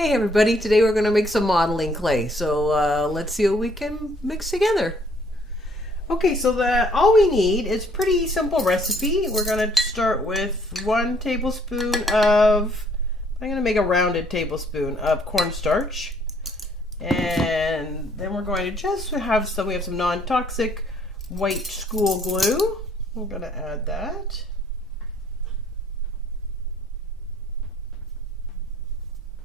Hey everybody, today we're going to make some modeling clay. So let's see what we can mix together. Okay, so all we need is pretty simple recipe. We're going to start with 1 tablespoon of, I'm going to make a rounded tablespoon of cornstarch. And then we're going to just have we have some non-toxic white school glue. We're going to add that.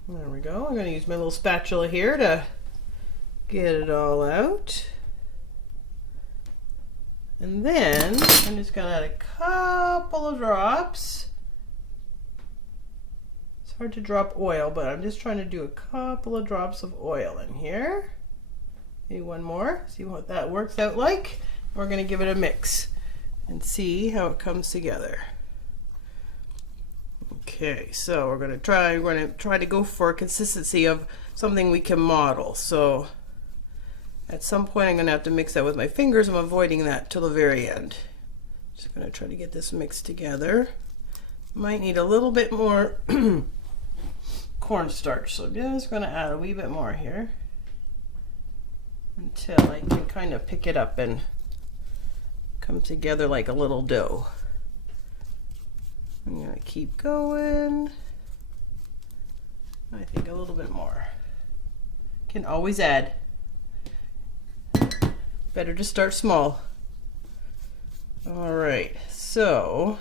There we go. I'm going to use my little spatula here to get it all out. And then I'm just going to add a couple of drops. It's hard to drop oil, but I'm just trying to do a couple of drops of oil in here. Maybe one more. See what that works out like. We're going to give it a mix and see how it comes together. Okay, so we're going to try to go for a consistency of something we can model. So at some point I'm going to have to mix that with my fingers. I'm avoiding that till the very end. Just going to try to get this mixed together. Might need a little bit more cornstarch, so I'm just going to add a wee bit more here until I can kind of pick it up and come together like a little dough. I'm going to keep going. I think a little bit more. Can always add. Better to start small. Alright, so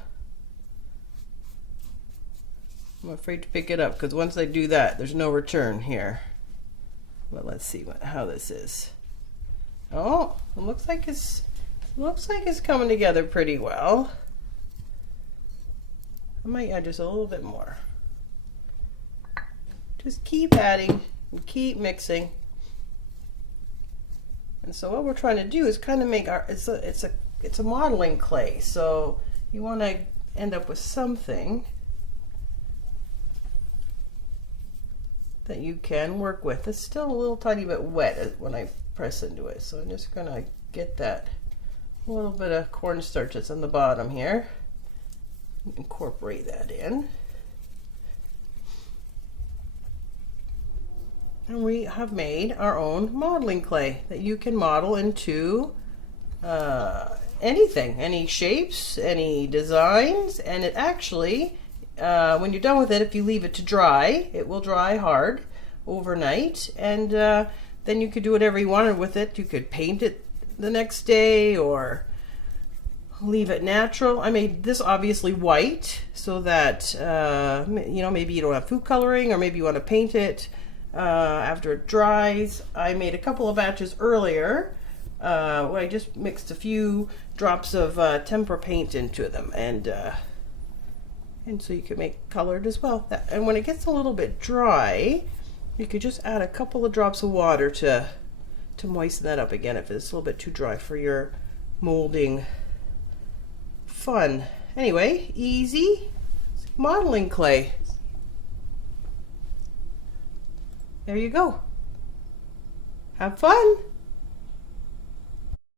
I'm afraid to pick it up because once I do that, there's no return here. But let's see how this is. Oh, it looks like it's coming together pretty well. I might add just a little bit more. Just keep adding and keep mixing. And so what we're trying to do is kind of make it's a modeling clay. So you want to end up with something that you can work with. It's still a little tiny bit wet when I press into it. So I'm just going to get that little bit of cornstarch that's on the bottom here. Incorporate that in. And we have made our own modeling clay that you can model into anything, any shapes, any designs, and it actually, when you're done with it, if you leave it to dry, it will dry hard overnight, and then you could do whatever you wanted with it. You could paint it the next day or leave it natural. I made this obviously white so that you know, maybe you don't have food coloring, or maybe you want to paint it after it dries. I made a couple of batches earlier where I just mixed a few drops of tempera paint into them, and so you could make colored as well. And when it gets a little bit dry, you could just add a couple of drops of water to moisten that up again if it's a little bit too dry for your molding fun. Anyway, easy modeling clay. There you go. Have fun.